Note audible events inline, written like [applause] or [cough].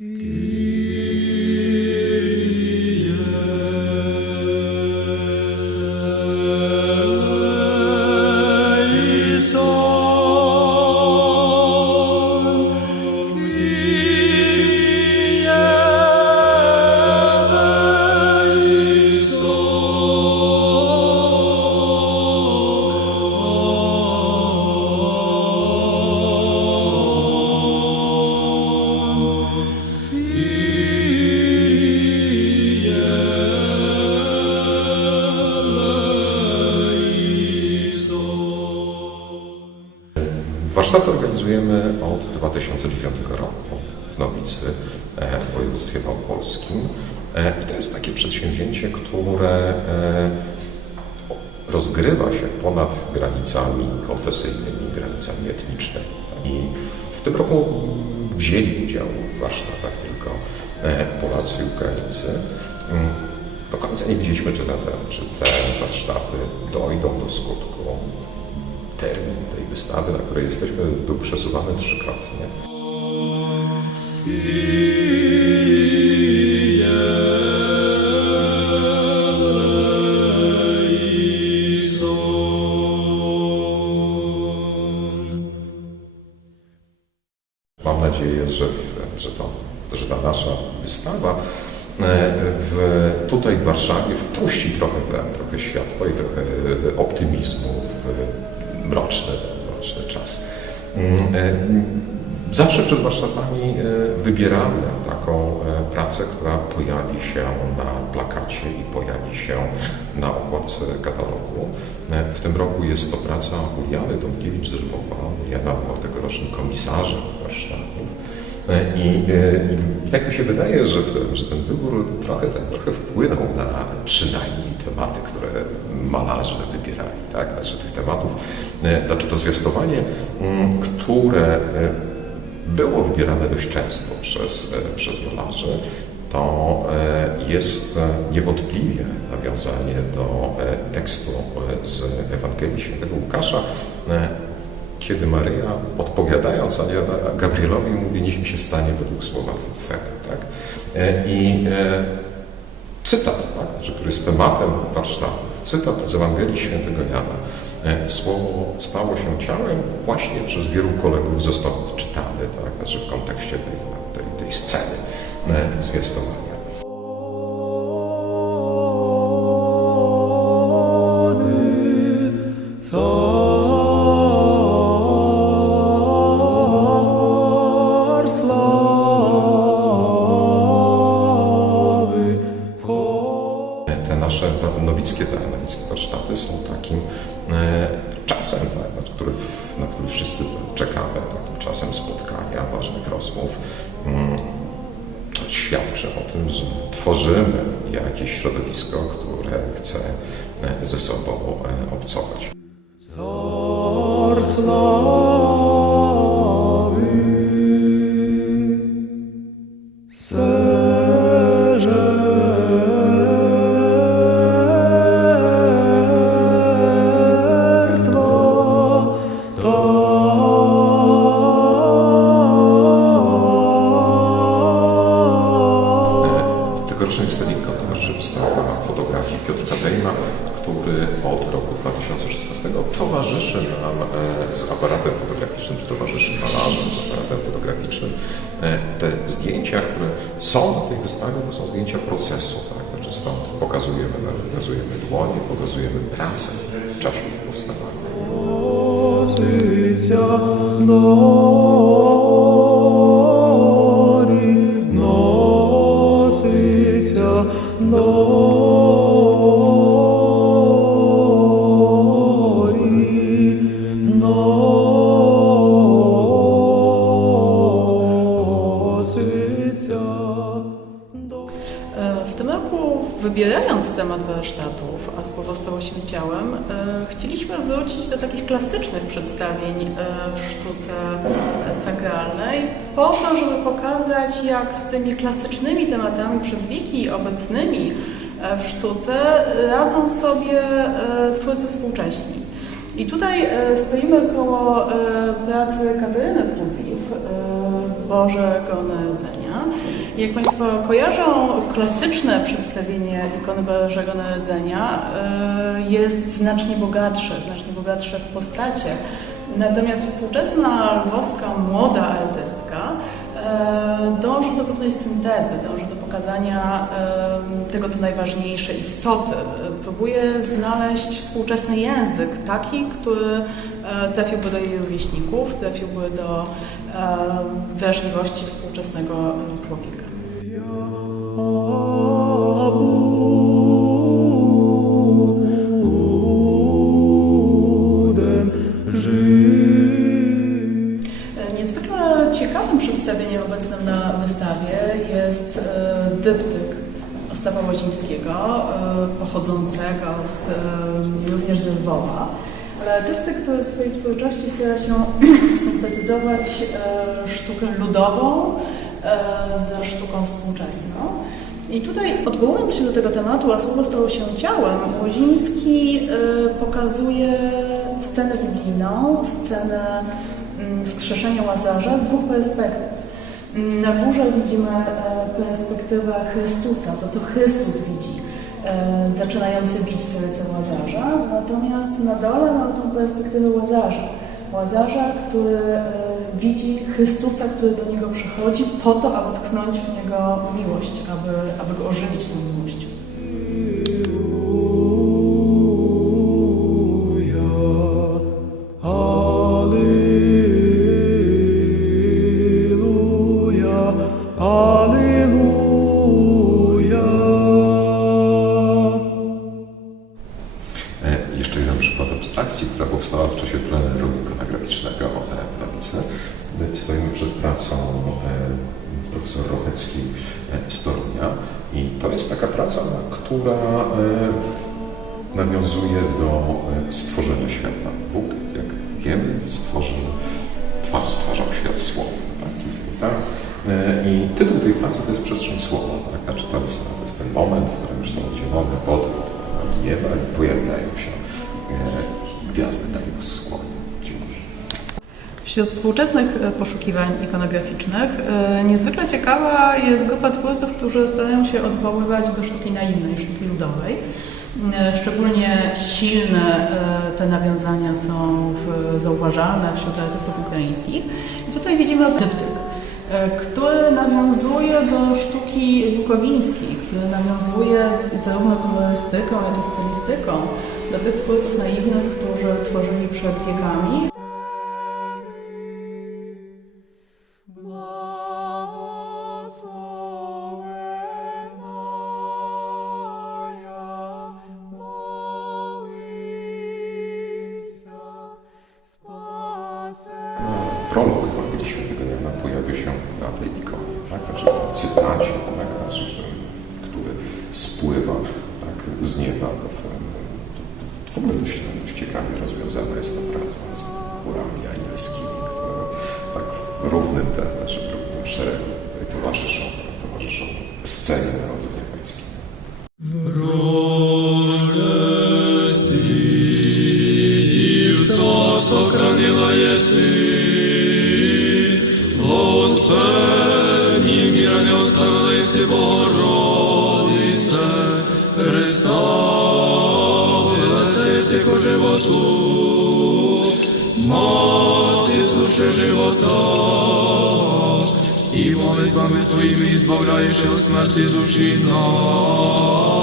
Good. Warsztaty organizujemy od 2009 roku w Nowicy e, w województwie małopolskim. E, I to jest takie przedsięwzięcie, które e, rozgrywa się ponad granicami konfesyjnymi, granicami etnicznymi. I w tym roku wzięli udział w warsztatach tylko Polacy i Ukraińcy. Mm, Do końca nie wiedzieliśmy, czy te, czy te warsztaty dojdą do skutku. Termin tej wystawy, na której jesteśmy, był przesuwany trzykrotnie. Mam nadzieję, że, w, że, to, że ta nasza wystawa e, w, tutaj w Warszawie wpuści trochę, trochę światła i trochę e, optymizmu w mroczny, mroczny czas. Mm, e, Zawsze przed warsztatami e, wybieramy taką e, pracę, która pojawi się na plakacie i pojawi się na okładce katalogu. W tym roku jest to praca Juliany Lwowa. Juliana była tegorocznym komisarzem warsztatów. I, I tak mi się wydaje, że, że ten wybór trochę, ten, trochę wpłynął na przynajmniej tematy, które malarze wybierali. Tak? Znaczy tych tematów, znaczy to zwiastowanie, mm, które e, było wybierane dość często przez, e, przez malarzy, to e, jest e, niewątpliwie nawiązanie do e, tekstu e, z Ewangelii Świętego Łukasza, e, kiedy Maryja, odpowiadając Gabrielowi, mówi, niech mi się stanie według słowa Twego. Tak? E, I e, cytat, tak, który jest tematem warsztatu, cytat z Ewangelii Świętego Jana. E, Słowo stało się ciałem, właśnie przez wielu kolegów został odczytany, tak, znaczy w kontekście tej, tej, tej sceny e, zwiastowania. nasze nowickie, te nowickie warsztaty są takim e, czasem, tak, na który, na który wszyscy czekamy, takim czasem spotkania, ważnych rozmów. To świadczy o tym, że tworzymy jakieś środowisko, które chce e, ze sobą e, obcować. Zor, ten fotograficzny. E, te zdjęcia, które są na tej wystawie, to są zdjęcia procesu. Tak? Znaczy stąd pokazujemy, no, pokazujemy dłonie, pokazujemy pracę w czasie powstawania. Pozycja nori, nocycja nori. Wybierając temat warsztatów, a słowo stało się ciałem, e, chcieliśmy wrócić do takich klasycznych przedstawień e, w sztuce sakralnej, po to, żeby pokazać, jak z tymi klasycznymi tematami przez wieki obecnymi e, w sztuce radzą sobie twórcy współcześni. I tutaj stoimy koło pracy Kateryny Puziw, e, Bożego Narodzenia. Jak Państwo kojarzą, klasyczne przedstawienie ikony Bożego Narodzenia e, jest znacznie bogatsze, znacznie bogatsze w postacie. Natomiast współczesna lwowska młoda artystka e, dąży do pewnej syntezy, dąży do pokazania e, tego, co najważniejsze, istoty. Próbuje znaleźć współczesny język, taki, który e, trafiłby do jej rówieśników, trafiłby do wrażliwości współczesnego człowieka. Dyptyk Ostawa Łozińskiego, e, pochodzącego z, e, również z Lwowa. Ale artysty, który w swojej twórczości stara się [clears throat] syntetyzować e, sztukę ludową ze sztuką współczesną. I tutaj odwołując się do tego tematu, a słowo stało się ciałem, Łoziński pokazuje scenę biblijną, scenę mm, wskrzeszenia Łazarza z dwóch perspektyw. Na górze widzimy perspektywę Chrystusa, to co Chrystus widzi, e, zaczynający bić serce Łazarza, natomiast na dole mamy tą perspektywę Łazarza. Łazarza, który e, widzi Chrystusa, który do niego przychodzi po to, aby tknąć w niego miłość, aby, aby go ożywić tą miłością. Pracą e, profesor Rochecki e, z Torunia i to jest taka praca, która e, nawiązuje do stworzenia świata. Bóg, jak wiemy, stworzył, stwa- stwarzał świat słowem. Tak? Tak? E, I tytuł tej pracy to jest przestrzeń słowa. Tak? Znaczy to jest, to jest ten moment, w którym już są oddzielone wody od nieba i pojawiają się gwiazdy takie słowa. Dziękuję. Wśród współczesnych e, poszukiwań ikonograficznych e, niezwykle ciekawa jest grupa twórców, którzy starają się odwoływać do sztuki naiwnej, sztuki ludowej. E, Szczególnie silne te nawiązania są zauważalne wśród artystów ukraińskich. I tutaj widzimy dyptyk, który nawiązuje do sztuki bukowińskiej, który nawiązuje zarówno kolorystyką, jak i stylistyką do tych twórców naiwnych, którzy tworzyli przed wiekami. Scenie Narodzenia Pańskiego. Сохранила єси, Господні міра не оставила єси Богородице, Христос, єси ко животу, мати суши живота, і молитвами Твоїми збавляєш від смерти душі нас.